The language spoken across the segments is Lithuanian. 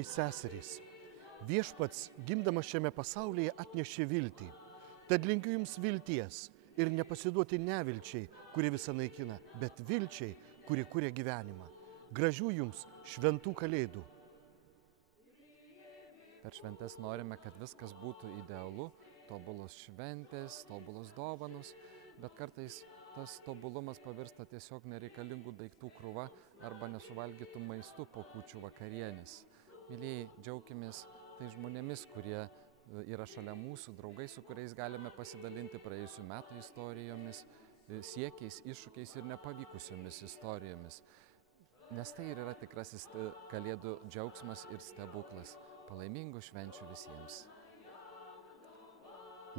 broliai seserys, viešpats gimdamas šiame pasaulyje atnešė viltį. Tad linkiu jums vilties ir nepasiduoti nevilčiai, kuri visą naikina, bet vilčiai, kuri kuria gyvenimą. Gražių jums šventų kalėdų. Per šventes norime, kad viskas būtų idealu, tobulos šventės, tobulos dovanos, bet kartais tas tobulumas pavirsta tiesiog nereikalingų daiktų krūva arba nesuvalgytų maistų po kūčių vakarienės. Mylėjai, džiaukimės tai žmonėmis, kurie yra šalia mūsų, draugai, su kuriais galime pasidalinti praėjusių metų istorijomis, siekiais, iššūkiais ir nepavykusiomis istorijomis. Nes tai ir yra tikrasis kalėdų džiaugsmas ir stebuklas. Palaimingų švenčių visiems.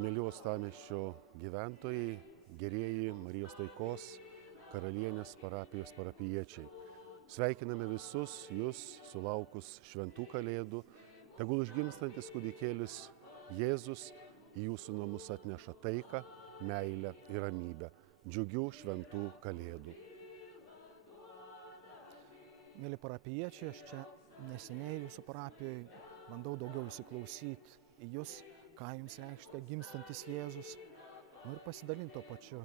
Mėly uostamiesčio gyventojai, gerieji Marijos Taikos karalienės parapijos parapijiečiai. Sveikiname visus jūs sulaukus šventų kalėdų. Tegul užgimstantis kūdikėlis Jėzus į jūsų namus atneša taiką, meilę ir ramybę. Džiugių šventų kalėdų. Mėly parapijiečiai, aš čia neseniai jūsų parapijoje bandau daugiau įsiklausyti į jūs, ką jums reiškia gimstantis Jėzus. Ir pasidalinti to pačiu,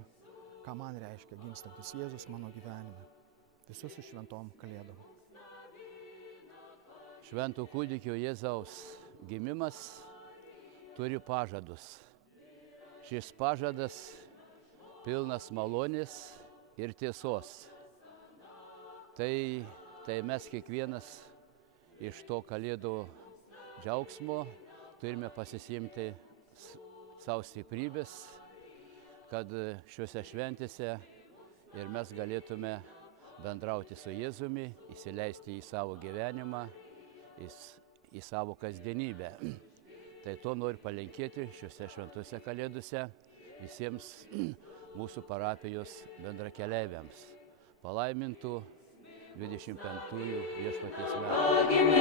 ką man reiškia gimstantis Jėzus mano gyvenime. Visus su šventom kalėdom. Švento kūdikio Jėzaus gimimas turi pažadus. Šis pažadas pilnas malonės ir tiesos. Tai mes kiekvienas iš to kalėdų džiaugsmo turime pasisimti savo stiprybės, kad šiuose šventėse ir mes galėtume bendrauti su Jėzumi, įsileisti į savo gyvenimą, į savo kasdienybę. Tai to noriu palinkėti šiuose šventose kalėdose visiems mūsų parapijos bendrakeleiviams. Palaimintų 25-ųjų viešpaties metų.